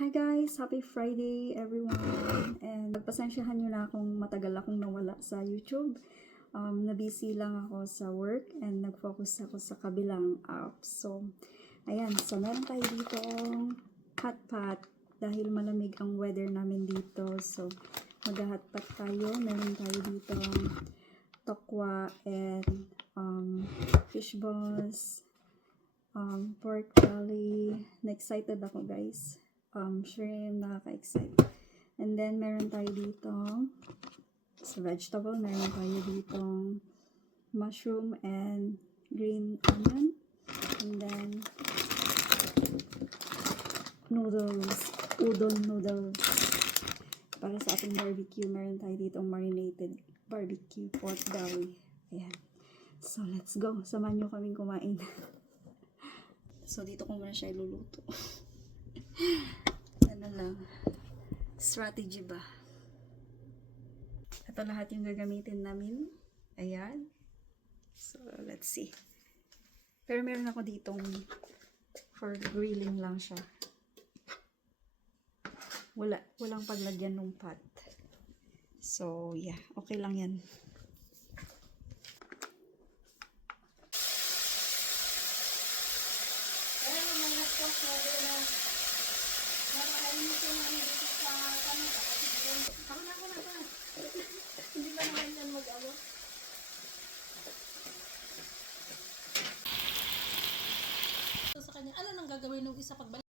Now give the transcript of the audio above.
Hi guys! Happy Friday everyone! And pagpasensyahan nyo na kung matagal akong nawala sa YouTube. Nabusy lang ako sa work and nag-focus ako sa kabilang apps. So, ayan. So, meron tayo dito hot pot dahil malamig ang weather namin dito. So, mag-hot pot tayo. Meron tayo dito tokwa and fish balls, pork belly. Na-excited ako guys. Shrimp, nakaka-excite. And then, meron tayo dito sa vegetable, meron tayo dito mushroom and green onion. And then, noodles, udon noodles. Para sa ating barbecue, meron tayo dito marinated barbecue pork belly. Ayan. So, let's go. Samahan nyo kaming kumain. So, dito ko muna siya iluluto. Ano lang, strategy ba? Ito lahat yung gagamitin namin. Ayan. So, let's see. Pero meron ako ditong for grilling lang siya. Walang paglagyan ng pot. So, yeah. Okay lang yan. Hindi ba naman yan mag-ano? So sa kanya, ano nang gagawin ng isa pagbalik?